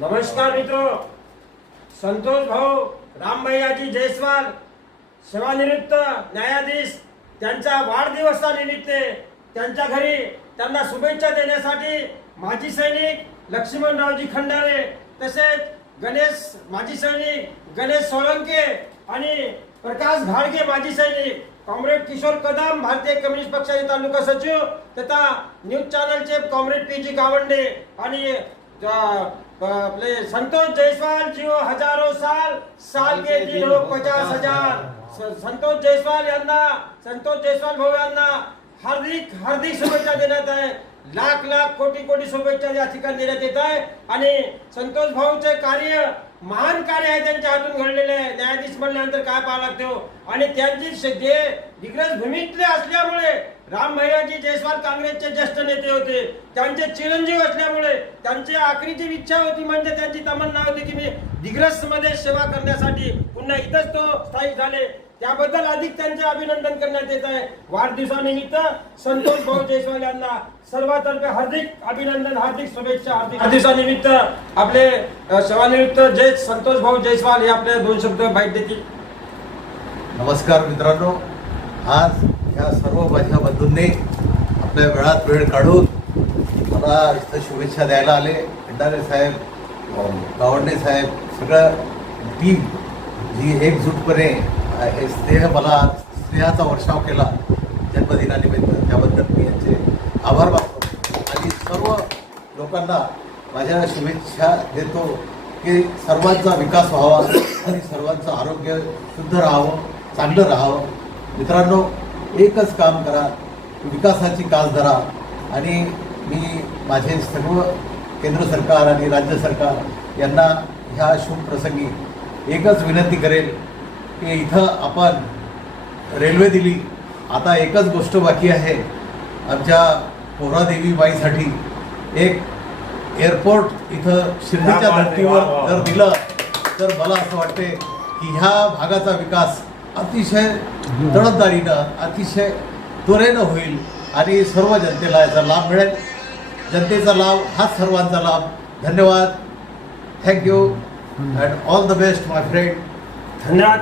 नमस्कार मित्रो। संतोष भाऊ रामभैयाजी जयस्वाल सेवानिवृत्त न्यायाधीश त्यांच्या वाढदिवसानिमित्त त्यांच्या घरी त्यांना शुभेच्छा देण्यासाठी माजी सैनिक लक्ष्मणरावजी खंडारे तसेच गणेश माजी सैनिक गणेश सोळंके आणि प्रकाश घाडगे माजी सैनिक कॉम्रेड किशोर कदम भारतीय कम्युनिस्ट पक्षाचे तालुका सचिव तथा न्यूज चॅनलचे कॉम्रेड पी जी गावंडे आणि अ, आपले संतोष जयस्वाल जिओ हजारो साल साल के दिन हो पचास हजार। संतोष जयस्वाल यांना संतोष जयस्वाल भाऊ यांना हार्दिक हार्दिक शुभेच्छा देण्यात आहे. लाख लाख कोटी कोटी शुभेच्छा या ठिकाणी देण्यात येत आहे. आणि संतोष भाऊचे कार्य महान कार्य आहे त्यांच्या हातून घडलेले आहे. न्यायाधीश म्हणल्यानंतर काय पाहावं लागतो? आणि त्यांची दिग्रज भूमीतले असल्यामुळे राम भैयाजी जयस्वाल काँग्रेसचे ज्येष्ठ नेते होते. त्यांचे चिरंजीव असल्यामुळे त्यांची आखरीची इच्छा होती म्हणजे त्यांची तमन्ना होती की मी दिग्रसमध्ये सेवा करण्यासाठी पुन्हा इथंच तो स्थायिक झाले. त्याबद्दल अधिक त्यांचे अभिनंदन करण्यात येत आहे. वाढदिवसानिमित्त संतोष भाऊ जयस्वाल यांना सर्वातर्फे हार्दिक अभिनंदन हार्दिक शुभेच्छा. हार्दिक वाढदिवसानिमित्त आपले सेवानिमित्त जय संतोष भाऊ जयस्वाल हे आपले दोन शब्द बाईट देतील. नमस्कार मित्रांनो. आज ह्या सर्व माझ्या बंधूंनी आपल्या वेळात वेळ काढून मला इथं शुभेच्छा द्यायला आले. भंडारे साहेब गावंडे साहेब सगळं टीम जी एकजूटपणे हे स्नेह मला स्नेहाचा वर्षाव केला जन्मदिनानिमित्त. त्याबद्दल मी यांचे आभार मानतो. आणि सर्व लोकांना माझ्या शुभेच्छा देतो की सर्वांचा विकास व्हावा आणि सर्वांचं आरोग्य शुद्ध राहावं चांगलं राहावं. मित्रांनो एकच काम करा विकासाची कास धरा. आणि मी माझे सर्व केंद्र सरकार आणि राज्य सरकार यांना ह्या शुभ प्रसंगी एकच विनंती करेल की इथं आपण रेल्वे दिली. आता एकच गोष्ट बाकी आहे. आमच्या पोहरादेवी बाईसाठी एक एअरपोर्ट इथं शिर्डीच्या धर्तीवर जर दिलं तर मला असं वाटते की ह्या भागाचा विकास अतिशय तडफदारीनं अतिशय त्वरेनं होईल आणि सर्व जनतेला याचा लाभ मिळेल. जनतेचा लाभ हाच सर्वांचा लाभ. धन्यवाद. Thank you and all the best my friend धन्यवाद.